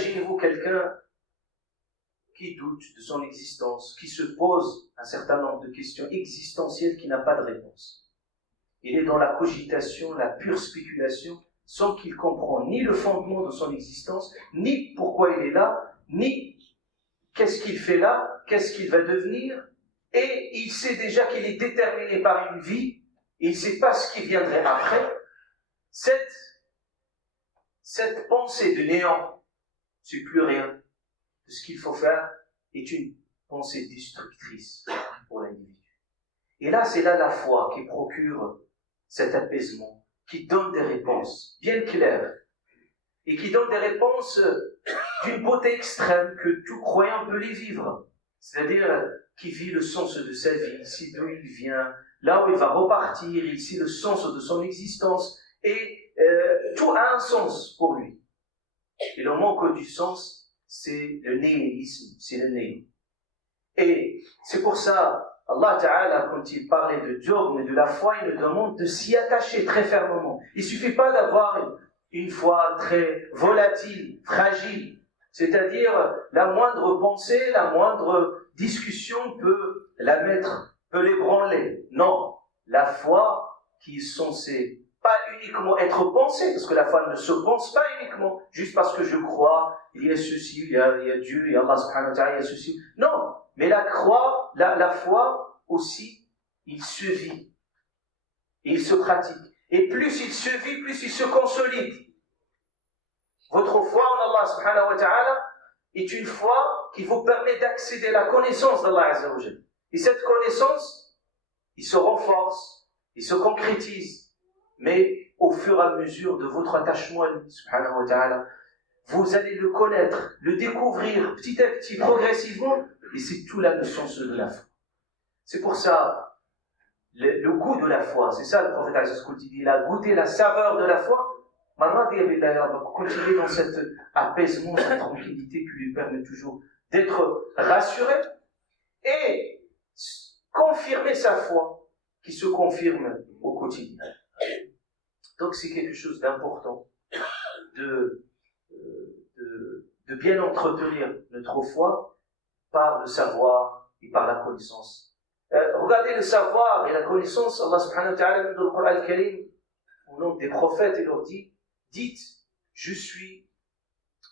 imaginez-vous quelqu'un qui doute de son existence, qui se pose un certain nombre de questions existentielles qui n'a pas de réponse. Il est dans la cogitation, la pure spéculation, sans qu'il comprenne ni le fondement de son existence, ni pourquoi il est là, ni qu'est-ce qu'il fait là, qu'est-ce qu'il va devenir, et il sait déjà qu'il est déterminé par une vie, et il ne sait pas ce qui viendrait après. Cette pensée de néant, c'est plus rien. Ce qu'il faut faire est une pensée destructrice pour l'individu. Et là, c'est là la foi qui procure cet apaisement, qui donne des réponses bien claires, et qui donne des réponses d'une beauté extrême que tout croyant peut les vivre. C'est-à-dire qui vit le sens de sa vie, ici d'où il vient, là où il va repartir, ici le sens de son existence, et tout a un sens pour lui. Et le manque du sens, c'est le nihilisme, c'est le néant. Et c'est pour ça, Allah Ta'ala, quand il parlait de dogme et de la foi, il nous demande de s'y attacher très fermement. Il ne suffit pas d'avoir une foi très volatile, fragile. C'est-à-dire, la moindre pensée, la moindre discussion peut l'ébranler. Non, la foi qui est censée pas uniquement être pensée, parce que la foi ne se pense pas uniquement, juste parce que je crois, il y a ceci, il y a Dieu, il y a Allah subhanahu wa ta'ala, il y a ceci. Non, mais la foi aussi, il se vit, et il se pratique. Et plus il se vit, plus il se consolide. Votre foi en Allah subhanahu wa ta'ala est une foi qui vous permet d'accéder à la connaissance d'Allah azza wa jalla. Et cette connaissance, il se renforce, il se concrétise. Mais au fur et à mesure de votre attachement à lui, subhanahu wa ta'ala, vous allez le connaître, le découvrir petit à petit, progressivement, et c'est tout la notion de la foi. C'est pour ça, le goût de la foi, c'est ça le prophète Aïssa dit, il a goûté la saveur de la foi. Maintenant, il va continuer dans cet apaisement, cette tranquillité qui lui permet toujours d'être rassuré et confirmer sa foi, qui se confirme au quotidien. Donc c'est quelque chose d'important de bien entretenir notre foi par le savoir et par la connaissance. Regardez le savoir et la connaissance, Allah subhanahu wa ta'ala dans le Coran al-Karim, au nom des prophètes, il leur dit, dites, je suis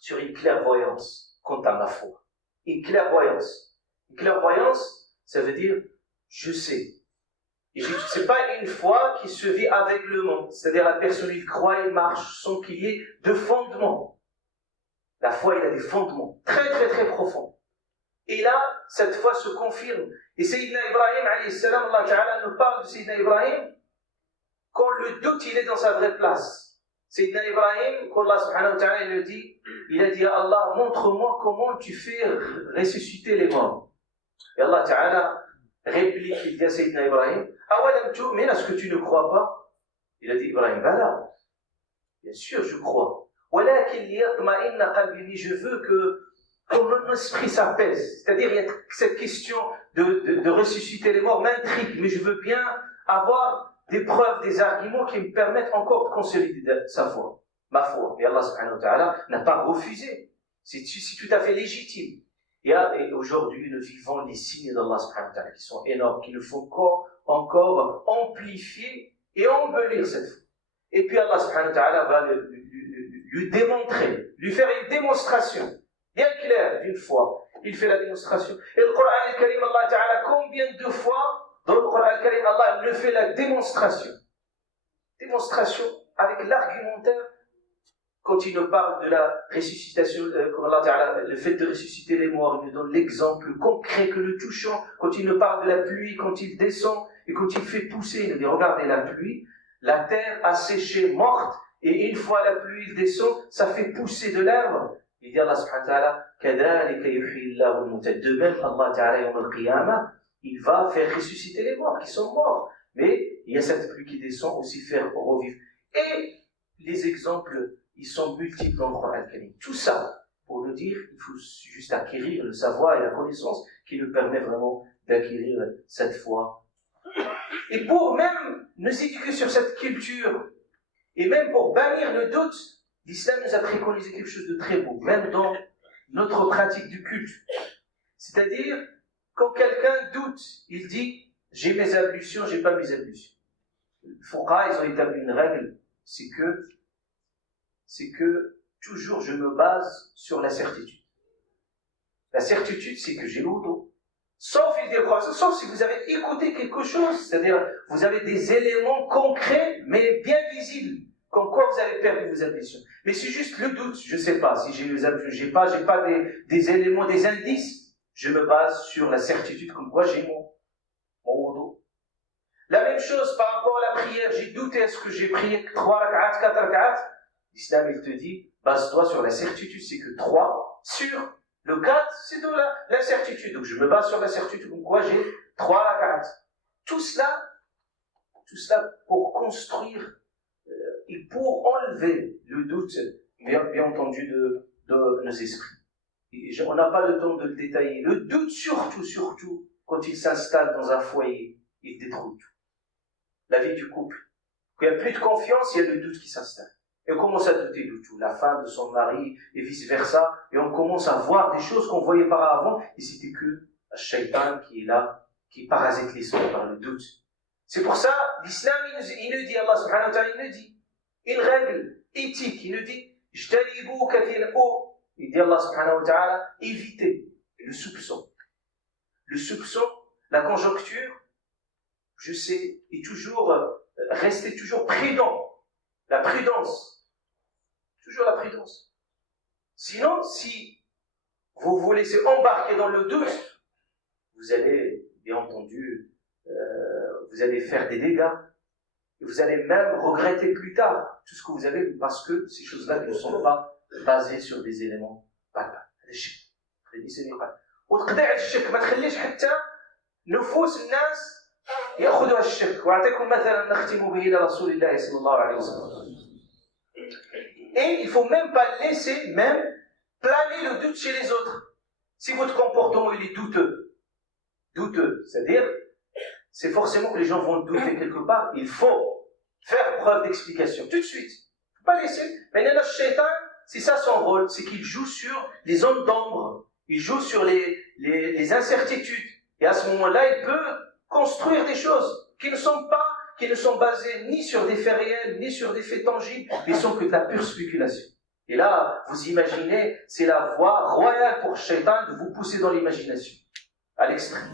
sur une clairvoyance quant à ma foi. Une clairvoyance. Une clairvoyance, ça veut dire, je sais. Et ce n'est pas une foi qui se vit aveuglément, c'est-à-dire la personne il croit et marche sans qu'il y ait de fondement. La foi, il a des fondements très très très profonds. Et là, cette foi se confirme. Et Sayyidina Ibrahim, alayhi salam, Allah Ta'ala nous parle de Sayyidina Ibrahim quand le doute il est dans sa vraie place. Sayyidina Ibrahim, quand Allah subhanahu wa ta'ala il a dit à Allah, montre-moi comment tu fais ressusciter les morts. Et Allah Ta'ala réplique, il dit à Sayyidina Ibrahim, awalam tu'min, est-ce que tu ne crois pas? Il a dit Ibrahim, bala, bien sûr je crois. Walakin liyatma'inna qalbi, je veux que mon esprit s'apaise. C'est-à-dire, il y a cette question de ressusciter les morts m'intrigue, mais je veux bien avoir des preuves, des arguments qui me permettent encore de consolider sa foi, ma foi. Et Allah subhanahu wa ta'ala n'a pas refusé. C'est tout à fait légitime. Et aujourd'hui, nous vivons les signes d'Allah subhanahu wa ta'ala qui sont énormes, qui nous font encore amplifier et embellir cette foi. Et puis Allah subhanahu wa ta'ala va lui démontrer, lui faire une démonstration bien claire d'une foi. Il fait la démonstration. Et le Coran al-Karim, Allah ta'ala, combien de fois dans le Coran al-Karim, Allah le fait la démonstration. Démonstration avec l'argumentaire. Quand il nous parle de la ressuscitation, comme Allah Ta'ala, le fait de ressusciter les morts, il nous donne l'exemple concret que nous touchons. Quand il nous parle de la pluie, quand il descend et quand il fait pousser, il nous dit, regardez la pluie, la terre a séché, morte, et une fois la pluie descend, ça fait pousser de l'herbe. Il dit Allah subhanahu wa ta'ala, كَذَلِكَ يُحْيِي اللَّهُ الْمَوْتَى. De même, Allah Ta'ala, yawm al-qiyamah, il va faire ressusciter les morts qui sont morts. Mais il y a cette pluie qui descend aussi faire revivre. Et les exemples, ils sont multiples dans le Coran al-Karim. Tout ça, pour nous dire, il faut juste acquérir le savoir et la connaissance qui nous permet vraiment d'acquérir cette foi. Et pour même nous éduquer sur cette culture, et même pour bannir le doute, l'islam nous a préconisé quelque chose de très beau, même dans notre pratique du culte. C'est-à-dire, quand quelqu'un doute, il dit « j'ai mes ablutions, j'ai pas mes ablutions ». Les fuqaha, ils ont établi une règle, c'est que toujours je me base sur la certitude. La certitude, c'est que j'ai l'eau. Sauf si vous avez écouté quelque chose, c'est-à-dire vous avez des éléments concrets, mais bien visibles, comme quoi vous avez perdu vos ablutions. Mais c'est juste le doute, je ne sais pas si j'ai les ablutions, j'ai pas des éléments, des indices, je me base sur la certitude, comme quoi j'ai mon wudu. La même chose par rapport à la prière, j'ai douté, est-ce que j'ai prié 3 rak'at, 4 rak'at? L'islam, il te dit, base-toi sur la certitude, c'est que 3 sur le 4, c'est de l'incertitude. Donc je me base sur la certitude, comme quoi j'ai 3 rak'at. Tout cela pour construire et pour enlever le doute, bien entendu, de nos esprits. Et on n'a pas le temps de le détailler. Le doute, surtout, quand il s'installe dans un foyer, il détruit tout. La vie du couple. Quand il n'y a plus de confiance, il y a le doute qui s'installe. Et on commence à douter de tout, la femme, de son mari, et vice-versa. Et on commence à voir des choses qu'on voyait par avant, et c'était que le shaitan qui est là, qui parasite l'esprit par le doute. C'est pour ça, l'islam, il nous dit, Allah subhanahu wa ta'ala, il nous dit, une règle éthique, il nous dit, jtanibu kathir o, il dit Allah subhanahu wa ta'ala, évitez le soupçon. Le soupçon, la conjoncture, je sais, et toujours, restez toujours prudent. La prudence. Toujours la prudence. Sinon, si vous vous laissez embarquer dans le doute, vous allez, bien entendu, vous allez faire des dégâts. Et vous allez même regretter plus tard tout ce que vous avez, parce que ces choses-là ne sont pas basées sur des éléments palpables. وتقطيع الشك ما تخليش حتى نفوس الناس ياخذوا الشك. واعطيكم مثلا نختم به الى رسول الله صلى الله عليه وسلم. Et il ne faut même pas laisser même planer le doute chez les autres. Si votre comportement il est douteux, c'est-à-dire c'est forcément que les gens vont douter quelque part. Il faut faire preuve d'explication tout de suite. Il ne faut pas laisser. Mais le shaitan, c'est ça son rôle, c'est qu'il joue sur les zones d'ombre. Il joue sur les incertitudes. Et à ce moment-là, il peut construire des choses qui ne sont basées ni sur des faits réels, ni sur des faits tangibles, mais sont que de la pure spéculation. Et là, vous imaginez, c'est la voie royale pour Shaitan de vous pousser dans l'imagination, à l'extrême.